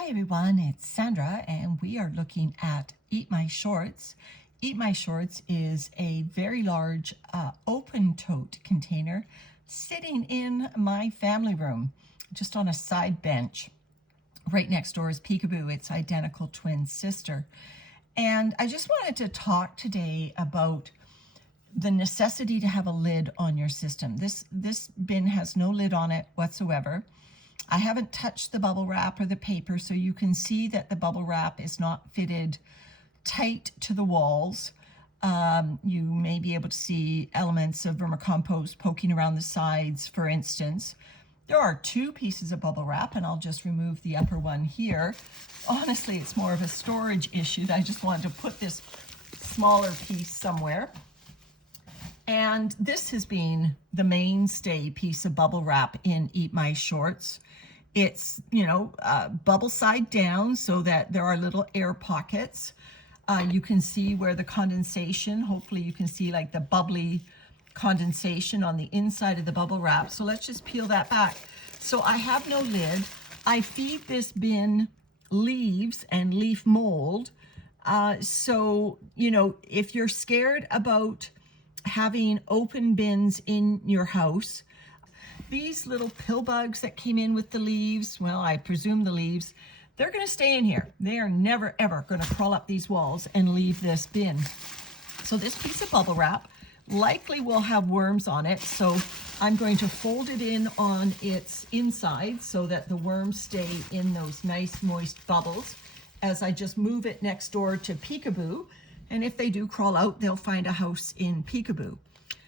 Hi everyone, it's Sandra and we are looking at Eat My Shorts. Eat My Shorts is a very large open tote container sitting in my family room, just on a side bench. Right next door is Peekaboo, its identical twin sister. And I just wanted to talk today about the necessity to have a lid on your system. This bin has no lid on it whatsoever. I haven't touched the bubble wrap or the paper, so you can see that the bubble wrap is not fitted tight to the walls. You may be able to see elements of vermicompost poking around the sides, for instance. There are two pieces of bubble wrap, and I'll just remove the upper one here. Honestly, it's more of a storage issue. I just wanted to put this smaller piece somewhere. And this has been the mainstay piece of bubble wrap in Eat My Shorts. It's, bubble side down so that there are little air pockets. You can see where the condensation, hopefully you can see like the bubbly condensation on the inside of the bubble wrap. So let's just peel that back. So I have no lid. I feed this bin leaves and leaf mold. So, if you're scared about having open bins in your house, these little pill bugs that came in with the leaves, well, I presume the leaves, they're going to stay in here. They are never ever going to crawl up these walls and leave this bin. So this piece of bubble wrap likely will have worms on it, so I'm going to fold it in on its inside so that the worms stay in those nice moist bubbles as I just move it next door to Peekaboo. And if they do crawl out, they'll find a house in Peekaboo.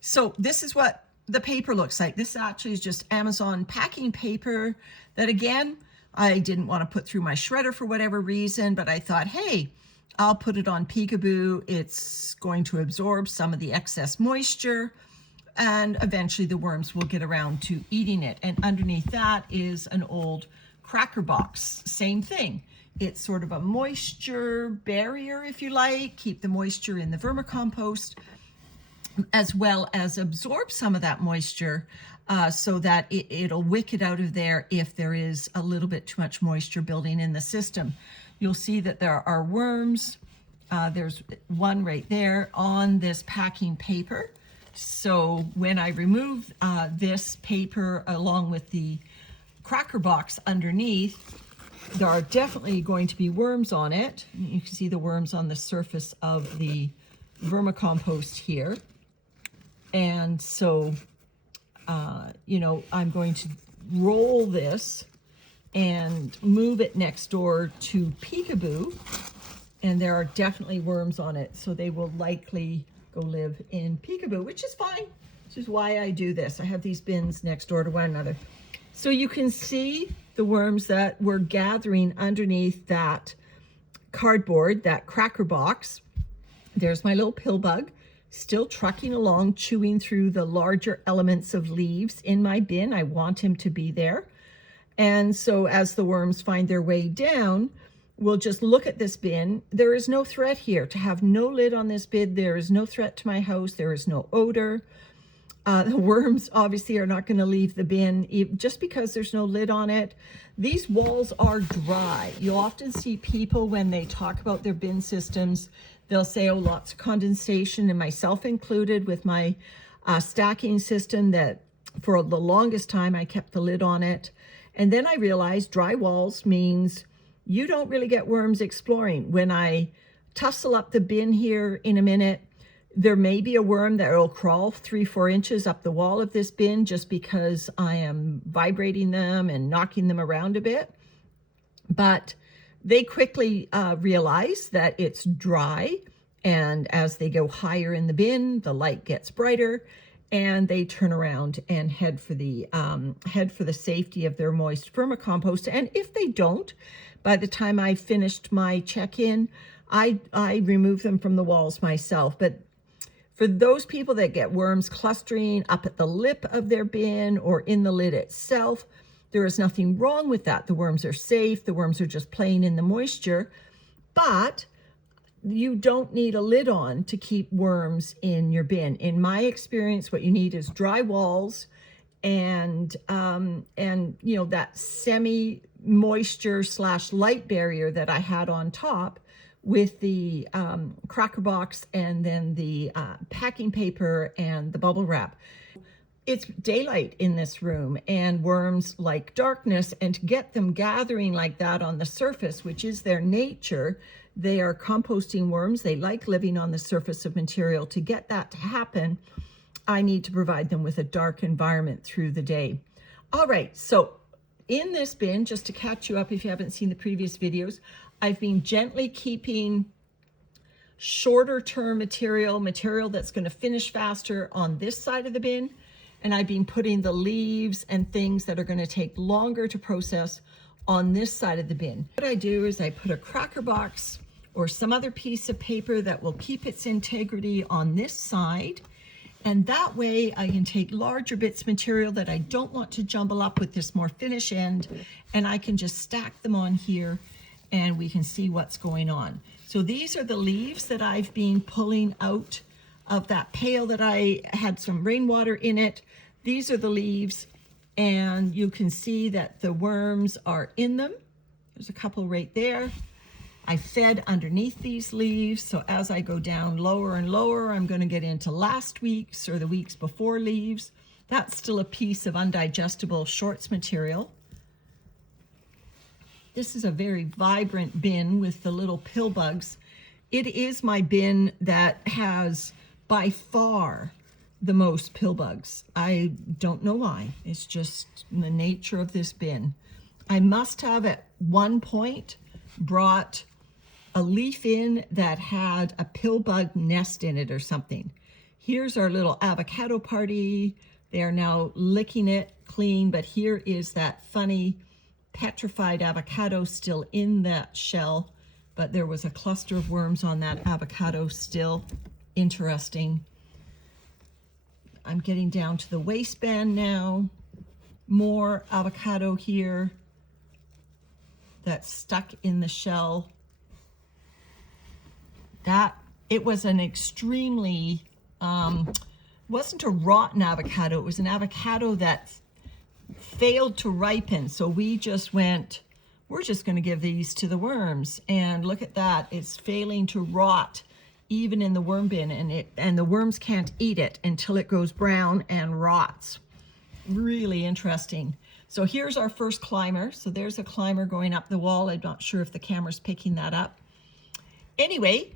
So this is what the paper looks like. This actually is just Amazon packing paper that, again, I didn't want to put through my shredder for whatever reason, but I thought, hey, I'll put it on Peekaboo. It's going to absorb some of the excess moisture, and eventually the worms will get around to eating it. And underneath that is an old cracker box. Same thing. It's sort of a moisture barrier, if you like, keep the moisture in the vermicompost, as well as absorb some of that moisture so that it'll wick it out of there if there is a little bit too much moisture building in the system. You'll see that there are worms. There's one right there on this packing paper. So when I remove this paper along with the cracker box underneath, there are definitely going to be worms on it. You can see the worms on the surface of the vermicompost here. And so, I'm going to roll this and move it next door to Peekaboo. And there are definitely worms on it. So they will likely go live in Peekaboo, which is fine. Which is why I do this. I have these bins next door to one another. So you can see the worms that were gathering underneath that cardboard, that cracker box. There's my little pill bug, still trucking along, chewing through the larger elements of leaves in my bin. I want him to be there. And so as the worms find their way down, we'll just look at this bin. There is no threat here. To have no lid on this bin, there is no threat to my house. There is no odor. The worms obviously are not going to leave the bin just because there's no lid on it. These walls are dry. You'll often see people when they talk about their bin systems, they'll say, oh, lots of condensation, and myself included with my stacking system, that for the longest time I kept the lid on it. And then I realized dry walls means you don't really get worms exploring. When I tussle up the bin here in a minute, there may be a worm that will crawl 3-4 inches up the wall of this bin just because I am vibrating them and knocking them around a bit. But they quickly realize that it's dry, and as they go higher in the bin, the light gets brighter, and they turn around and head for the safety of their moist vermicompost. And if they don't, by the time I finished my check-in, I remove them from the walls myself. But for those people that get worms clustering up at the lip of their bin or in the lid itself, there is nothing wrong with that. The worms are safe. The worms are just playing in the moisture. But you don't need a lid on to keep worms in your bin. In my experience, what you need is dry walls and that semi moisture / light barrier that I had on top with the cracker box and then the packing paper and the bubble wrap. It's daylight in this room and worms like darkness, and to get them gathering like that on the surface, which is their nature, they are composting worms. They like living on the surface of material. To get that to happen, I need to provide them with a dark environment through the day. All right, so in this bin, just to catch you up if you haven't seen the previous videos, I've been gently keeping shorter term material that's going to finish faster on this side of the bin. And I've been putting the leaves and things that are going to take longer to process on this side of the bin. What I do is I put a cracker box or some other piece of paper that will keep its integrity on this side. And that way I can take larger bits of material that I don't want to jumble up with this more finish end, and I can just stack them on here and we can see what's going on. So these are the leaves that I've been pulling out of that pail that I had some rainwater in it. These are the leaves, and you can see that the worms are in them. There's a couple right there. I fed underneath these leaves, so as I go down lower and lower, I'm going to get into last week's or the weeks before leaves. That's still a piece of undigestible shorts material. This is a very vibrant bin with the little pill bugs. It is my bin that has by far the most pill bugs. I don't know why. It's just the nature of this bin. I must have at one point brought a leaf in that had a pill bug nest in it or something. Here's our little avocado party. They are now licking it clean, but here is that funny petrified avocado still in that shell, but there was a cluster of worms on that avocado still. Interesting. I'm getting down to the waistband now. More avocado here that's stuck in the shell. It was an extremely, wasn't a rotten avocado. It was an avocado that failed to ripen. So we just went, we're just going to give these to the worms. And look at that. It's failing to rot even in the worm bin, and the worms can't eat it until it goes brown and rots. Really interesting. So here's our first climber. So there's a climber going up the wall. I'm not sure if the camera's picking that up. Anyway,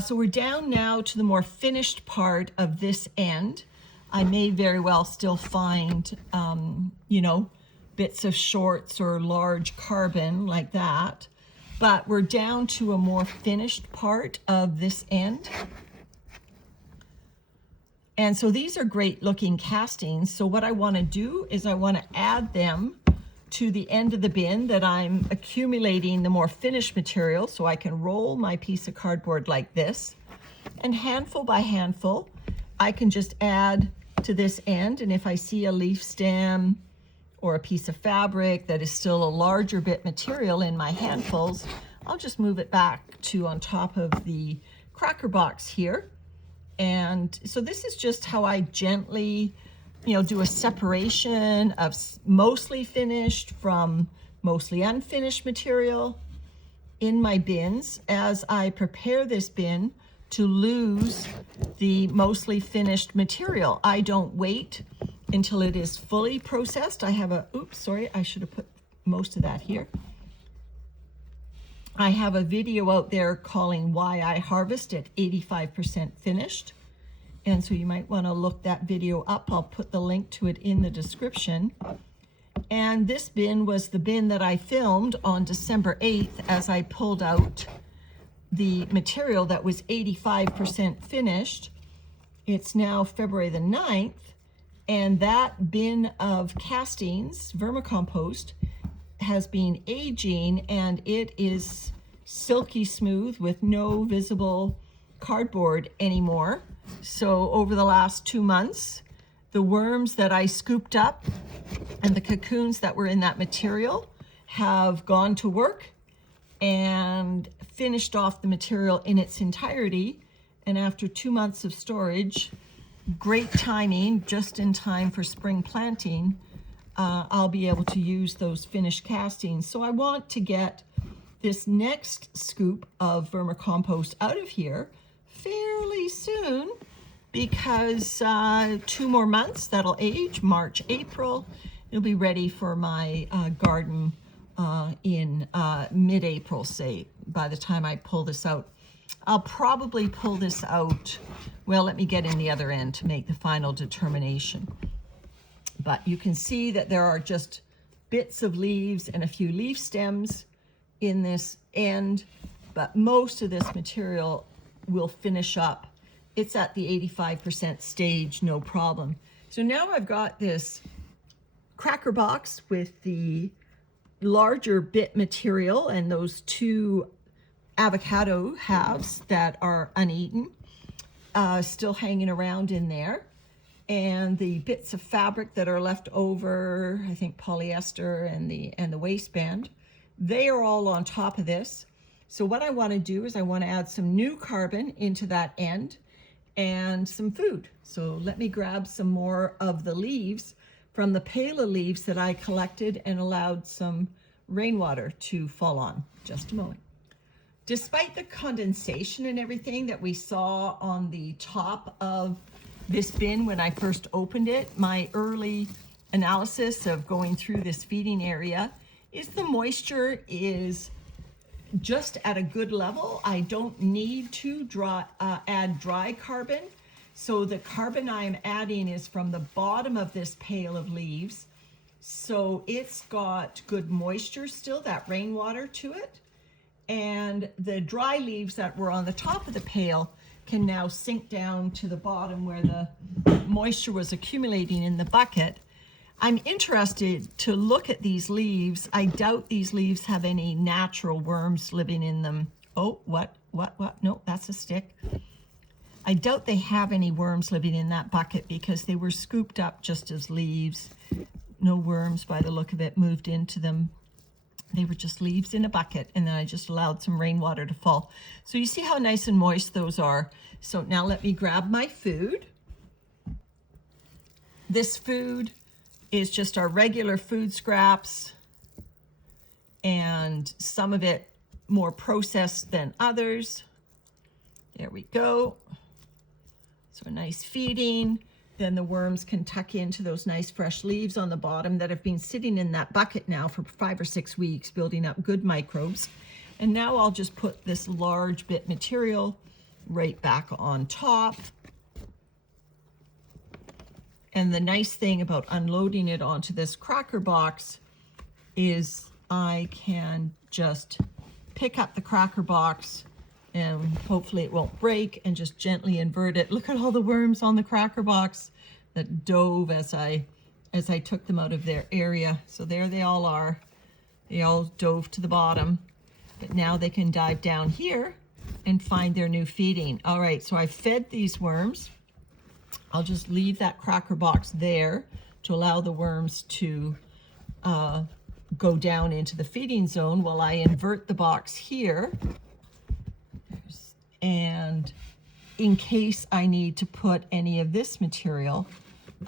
so we're down now to the more finished part of this end. I may very well still find, bits of shorts or large carbon like that. But we're down to a more finished part of this end. And so these are great looking castings. So what I want to do is I want to add them to the end of the bin that I'm accumulating the more finished material, so I can roll my piece of cardboard like this. And handful by handful, I can just add to this end. And if I see a leaf stem or a piece of fabric that is still a larger bit material in my handfuls, I'll just move it back to on top of the cracker box here. And so this is just how I gently, do a separation of mostly finished from mostly unfinished material in my bins as I prepare this bin to lose the mostly finished material. I don't wait until it is fully processed. I have I should have put most of that here. I have a video out there calling Why I Harvest at 85% finished. And so you might want to look that video up. I'll put the link to it in the description. And this bin was the bin that I filmed on December 8th as I pulled out the material that was 85% finished. It's now February the 9th. And that bin of castings, vermicompost, has been aging, and it is silky smooth with no visible cardboard anymore. So over the last 2 months, the worms that I scooped up and the cocoons that were in that material have gone to work and finished off the material in its entirety. And after 2 months of storage, great timing, just in time for spring planting, I'll be able to use those finished castings. So I want to get this next scoop of vermicompost out of here fairly soon, because 2 more months, that'll age, March, April. It'll be ready for my garden in mid-April, say, by the time I pull this out. I'll probably pull this out, well, let me get in the other end to make the final determination. But you can see that there are just bits of leaves and a few leaf stems in this end, but most of this material will finish up. It's at the 85% stage, no problem. So now I've got this cracker box with the larger bit material and those 2 avocado halves that are uneaten still hanging around in there, and the bits of fabric that are left over, I think polyester and the waistband, they are all on top of this. So what I want to do is I want to add some new carbon into that end and some food. So let me grab some more of the leaves from the pail of leaves that I collected and allowed some rainwater to fall on. Just a moment. Despite the condensation and everything that we saw on the top of this bin when I first opened it, my early analysis of going through this feeding area is the moisture is just at a good level. I don't need to add dry carbon. So the carbon I'm adding is from the bottom of this pail of leaves. So it's got good moisture still, that rainwater to it. And the dry leaves that were on the top of the pail can now sink down to the bottom where the moisture was accumulating in the bucket. I'm interested to look at these leaves. I doubt these leaves have any natural worms living in them. Oh, what? No, that's a stick. I doubt they have any worms living in that bucket because they were scooped up just as leaves. No worms by the look of it moved into them. They were just leaves in a bucket, and then I just allowed some rainwater to fall. So you see how nice and moist those are. So now let me grab my food. This food is just our regular food scraps, and some of it more processed than others. There we go. So a nice feeding. Then the worms can tuck into those nice fresh leaves on the bottom that have been sitting in that bucket now for 5 or 6 weeks, building up good microbes. And now I'll just put this large bit material right back on top. And the nice thing about unloading it onto this cracker box is I can just pick up the cracker box, and hopefully it won't break, and just gently invert it. Look at all the worms on the cracker box that dove as I took them out of their area. So there they all are. They all dove to the bottom, but now they can dive down here and find their new feeding. All right, so I fed these worms. I'll just leave that cracker box there to allow the worms to go down into the feeding zone while I invert the box here. And in case I need to put any of this material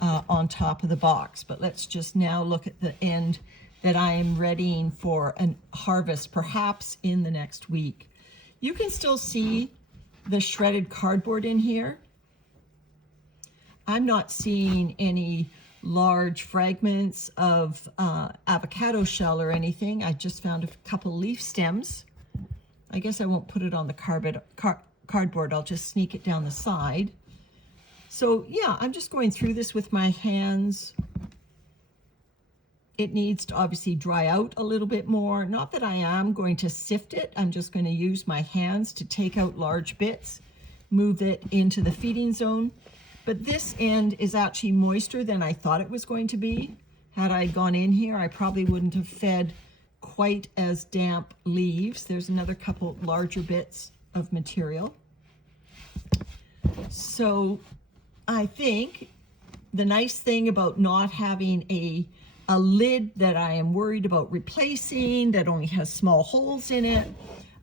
on top of the box. But let's just now look at the end that I am readying for a harvest, perhaps in the next week. You can still see the shredded cardboard in here. I'm not seeing any large fragments of avocado shell or anything. I just found a couple leaf stems. I guess I won't put it on the cardboard. I'll just sneak it down the side. So yeah, I'm just going through this with my hands. It needs to obviously dry out a little bit more. Not that I am going to sift it. I'm just going to use my hands to take out large bits, move it into the feeding zone. But this end is actually moister than I thought it was going to be. Had I gone in here, I probably wouldn't have fed quite as damp leaves. There's another couple larger bits of material. So I think the nice thing about not having a lid that I am worried about replacing, that only has small holes in it,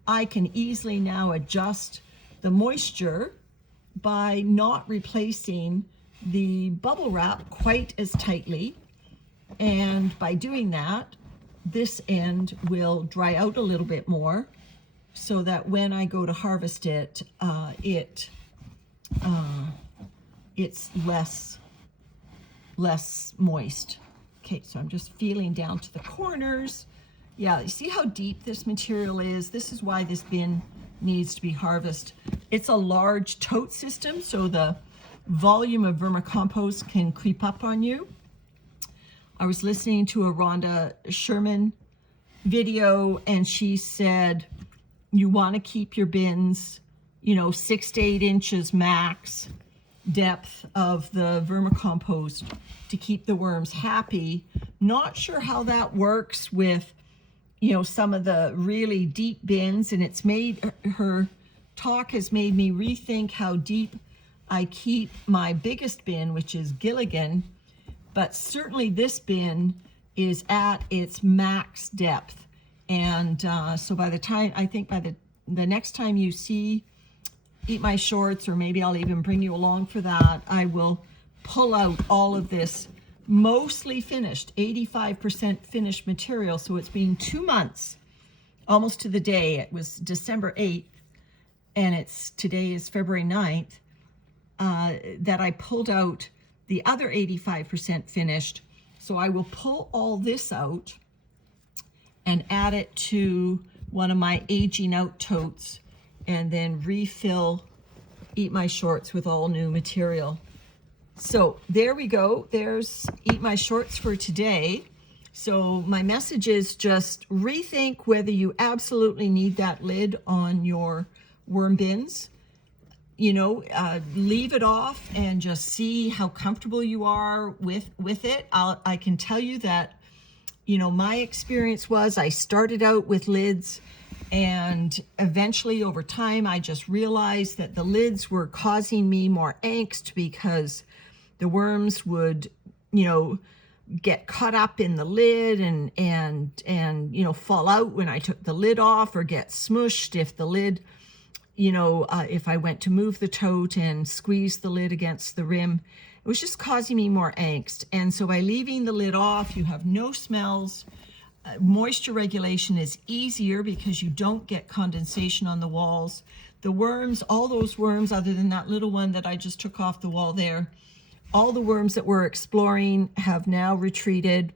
I can easily now adjust the moisture by not replacing the bubble wrap quite as tightly. And by doing that, this end will dry out a little bit more so that when I go to harvest it, it's less moist. Okay, so I'm just feeling down to the corners. Yeah, you see how deep this material is? This is why this bin needs to be harvested. It's a large tote system, so the volume of vermicompost can creep up on you. I was listening to a Rhonda Sherman video, and she said you want to keep your bins, 6 to 8 inches max depth of the vermicompost to keep the worms happy. Not sure how that works with some of the really deep bins, and it's made her talk has made me rethink how deep I keep my biggest bin, which is Gilligan, but certainly this bin is at its max depth. And so by the time, I think by the next time you see Eat My Shorts, or maybe I'll even bring you along for that, I will pull out all of this mostly finished, 85% finished material. So it's been 2 months, almost to the day. It was December 8th, and today is February 9th, that I pulled out the other 85% finished. So I will pull all this out and add it to one of my aging out totes, and then refill Eat My Shorts with all new material. So there we go. There's Eat My Shorts for today. So my message is just rethink whether you absolutely need that lid on your worm bins. Leave it off and just see how comfortable you are with it. I can tell you that, my experience was I started out with lids, and eventually over time I just realized that the lids were causing me more angst because the worms would, get caught up in the lid and fall out when I took the lid off, or get smushed if the lid, if I went to move the tote and squeeze the lid against the rim. It was just causing me more angst. And so by leaving the lid off, you have no smells. Moisture regulation is easier because you don't get condensation on the walls. The worms, all those worms, other than that little one that I just took off the wall there, all the worms that we're exploring have now retreated.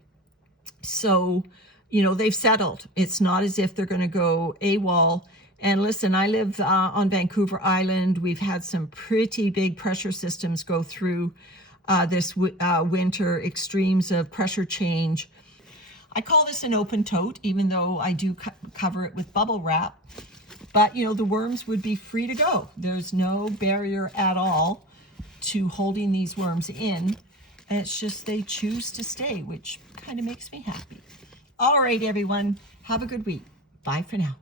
So, they've settled. It's not as if they're going to go AWOL. And listen, I live on Vancouver Island. We've had some pretty big pressure systems go through this winter, extremes of pressure change. I call this an open tote, even though I do cover it with bubble wrap. But, the worms would be free to go. There's no barrier at all to holding these worms in. And it's just they choose to stay, which kind of makes me happy. All right, everyone. Have a good week. Bye for now.